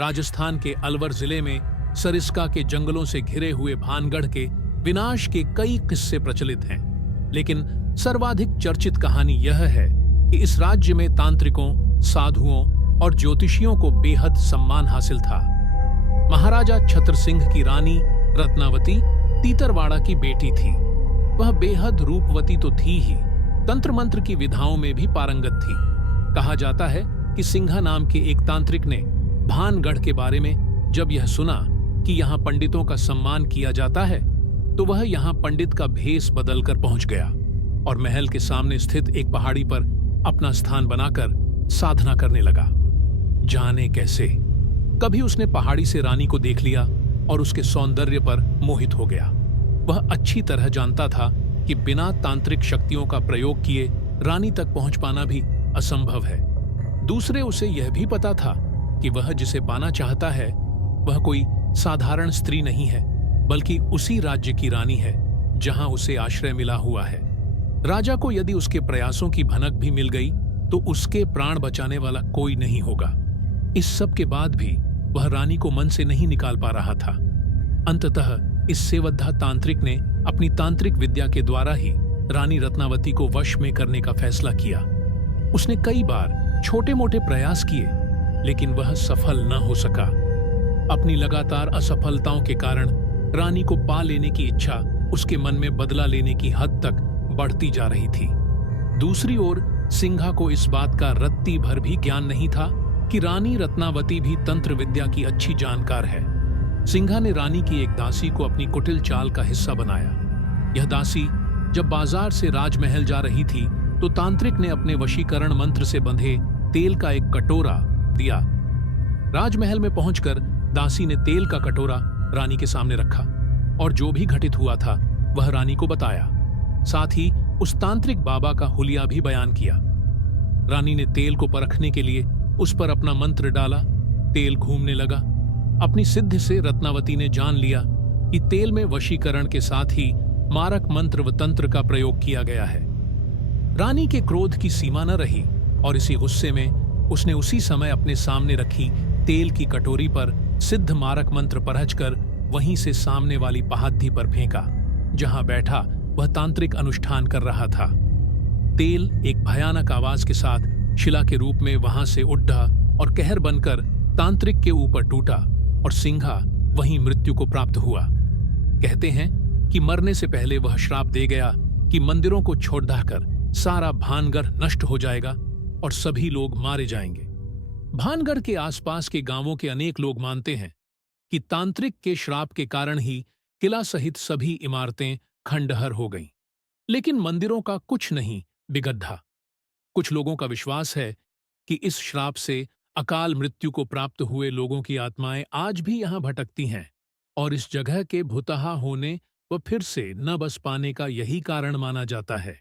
राजस्थान के अलवर जिले में सरिस्का के जंगलों से घिरे हुए भानगढ़ के विनाश के कई किस्से प्रचलित हैं, लेकिन सर्वाधिक चर्चित कहानी यह है कि इस राज्य में तांत्रिकों, साधुओं और ज्योतिषियों को बेहद सम्मान हासिल था। महाराजा छत्र सिंह की रानी रत्नावती तीतरवाड़ा की बेटी थी। वह बेहद रूपवती तो थी ही, तंत्र मंत्र की विधाओं में भी पारंगत थी। कहा जाता है कि सिंघा नाम के एक तांत्रिक ने भानगढ़ के बारे में जब यह सुना कि यहाँ पंडितों का सम्मान किया जाता है, तो वह यहाँ पंडित का भेष बदलकर पहुंच गया और महल के सामने स्थित एक पहाड़ी पर अपना स्थान बनाकर साधना करने लगा। जाने कैसे, कभी उसने पहाड़ी से रानी को देख लिया और उसके सौंदर्य पर मोहित हो गया। वह अच्छी तरह जानता था कि बिना तांत्रिक शक्तियों का प्रयोग किए रानी तक पहुंच पाना भी असंभव है। दूसरे, उसे यह भी पता था कि वह जिसे पाना चाहता है वह कोई साधारण स्त्री नहीं है, बल्कि उसी राज्य की रानी है जहां उसे आश्रय मिला हुआ है। राजा को यदि उसके प्रयासों की भनक भी मिल गई तो उसके प्राण बचाने वाला कोई नहीं होगा। इस सब के बाद भी वह रानी को मन से नहीं निकाल पा रहा था। अंततः इस सेवद्धा तांत्रिक ने अपनी तांत्रिक विद्या के द्वारा ही रानी रत्नावती को वश में करने का फैसला किया। उसने कई बार छोटे मोटे प्रयास किए, लेकिन वह सफल न हो सका। अपनी लगातार असफलताओं के कारण रानी को पा लेने की इच्छा उसके मन में बदला लेने की हद तक बढ़ती जा रही थी। दूसरी ओर सिंघा को इस बात का रत्ती भर भी ज्ञान नहीं था कि रानी रत्नावती भी तंत्र विद्या की अच्छी जानकार है। सिंघा ने रानी की एक दासी को अपनी कुटिल चाल का हिस्सा बनाया। यह दासी जब बाजार से राजमहल जा रही थी तो तांत्रिक ने अपने वशीकरण मंत्र से बंधे तेल का एक कटोरा दिया। राजमहल में पहुंचकर दासी ने तेल का कटोरा रानी के सामने रखा और जो भी घटित हुआ था वह रानी को बताया। साथ ही उस तांत्रिक बाबा का हुलिया भी बयान किया। रानी ने तेल को परखने के लिए उस पर अपना मंत्र डाला। तेल घूमने लगा। अपनी सिद्धि से रत्नावती ने जान लिया कि तेल में वशीकरण के साथ ही मारक मंत्र व तंत्र का प्रयोग किया गया है। रानी के क्रोध की सीमा न रही और इसी गुस्से में उसने उसी समय अपने सामने रखी तेल की कटोरी पर सिद्ध मारक मंत्र परखकर वहीं से सामने वाली पहाड़ी पर फेंका, जहां बैठा वह तांत्रिक अनुष्ठान कर रहा था। तेल एक भयानक आवाज के साथ शिला के रूप में वहां से उड्ढा और कहर बनकर तांत्रिक के ऊपर टूटा और सिंघा वहीं मृत्यु को प्राप्त हुआ। कहते हैं कि मरने से पहले वह श्राप दे गया कि मंदिरों को छोड़-ढाकर सारा भानगढ़ नष्ट हो जाएगा और सभी लोग मारे जाएंगे। भानगढ़ के आसपास के गांवों के अनेक लोग मानते हैं कि तांत्रिक के श्राप के कारण ही किला सहित सभी इमारतें खंडहर हो गईं। लेकिन मंदिरों का कुछ नहीं बिगड़ा। कुछ लोगों का विश्वास है कि इस श्राप से अकाल मृत्यु को प्राप्त हुए लोगों की आत्माएं आज भी यहां भटकती हैं और इस जगह के भुतहा होने व फिर से न बस पाने का यही कारण माना जाता है।